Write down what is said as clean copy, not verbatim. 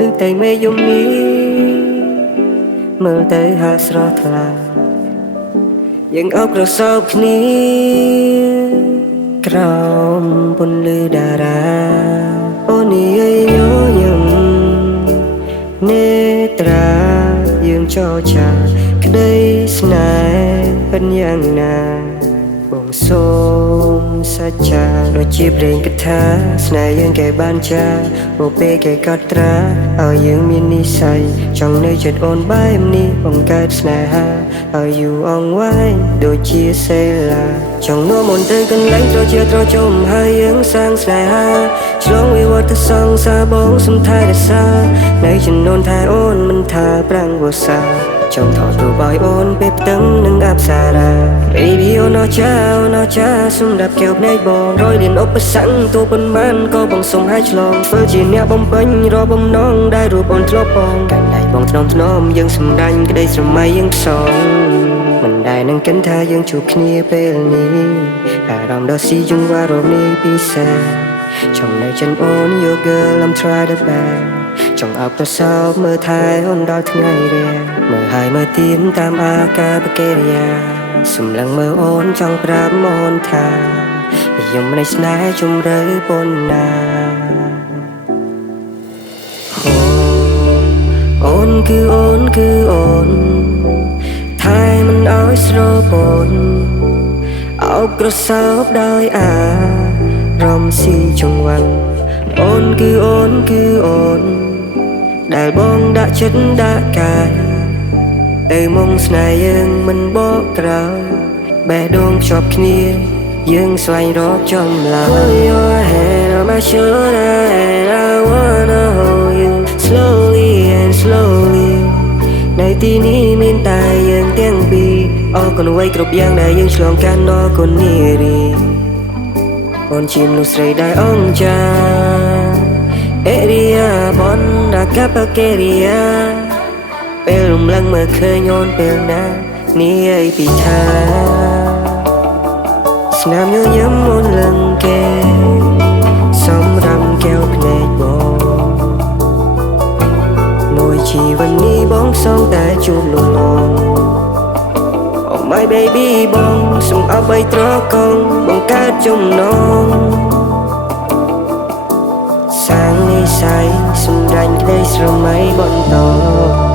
លឺតែមេយំនេះមើលទៅហាក់ស្រស់ថ្លាយើងអបក្រសោបគ្នាក្រោមពន្លឺតារាអូននេះញញឹមនេត្រាយើងចរចាក្តីស្នេហ៍เป็นយ៉ាងណាបងសូមសច្ចាដូចជាព្រេងកថាស្នេហ៍យើងគេបានចាមកពេលគេកត់ត្រាឲ្យយើងមាននិស្ស័យចង់នៅចិត្តអូនបែបនេះបង្កើតស្នេហាឲ្យយូរអង្វែងដូចជាសេឡាចង់នាំអូនទៅកន្លែងត្រជាត្រជុំហើយយើងសាងស្នេហាឆ្លងវិវត្តសង្សារបងសំថែរក្សានៅចំនួនថែអូនមិនថាប្រាំងវស្សាចង់ថតរូបឲ្យអូនពេលផ្ទឹមនឹងអប្សរា Baby អូនអស្ចារ្យសម្រាប់កែវភ្នែកបងរយលានឧបសគ្គទូប៉ុន្មានក៏បងសុំឲ្យឆ្លងធ្វើជាអ្នកបំពេញរកបំណងដែលរូបអូនធ្លាប់បងកាន់ដៃបងថ្នមយើងសម្រាញ់ក្តីស្រមៃយើងផ្សងមិនដែលនឹងគិតថាយើងជួបគ្នាពេលនេះអារម្មណ៍ដ៏ស៊ីជង្វារនេះពិសេសចង់នៅចិនអូន Your girl I'm try the best ចង់អបប្រសើរមើលថែអូនដល់ថ្ងៃរាមើលហើយមើលទៀនតាមអាការបកិរិយាសម្លឹងមើលអូនចង់ប្រាប់អូនថាយំនៃស្នេហ៍ជំរឿប៉ុណ្ណាអូនគឺអូនថែមិនឲ្យស្រពន់អោបក្រសោបដោយអារម្មណ៍ស៊ីចង្វាន់អូនគឺអូនដែលបងដាក់ចិត្តដាក់កាយទៅមុងស្នេហ៍យើងមិនបកក្រោយបេះដូងភ្ជាប់គ្នាយើងស្វែងរកចម្លើយ Put your hand on my shoulder and I wanna hold you slowly and slowly នៅទីនេះមានតែយើងទាំងពីរអរគុណអ្វីគ្រប់យ៉ាងដែលយើងឆ្លងកាត់អរគុណនារីអូនជាមនុស្សស្រីដែលអង្ចាអេរីយ៉ាបនដាកាបកេរីយ៉ាពេលរំលឹងមើលឃើញអូនពេលណានេះឯពីថាស្នាមញញឹមអូនលឹងគេសម្រាប់កែវភ្នែកបងមួយជីវិតនេះបងសងតែជួបលំងOh my baby បងសូមអបឲ្យត្រកងបង្កើតចំណងសាងនិស្ស័យសម្រាញ់ក្តីស្រមៃបន្ត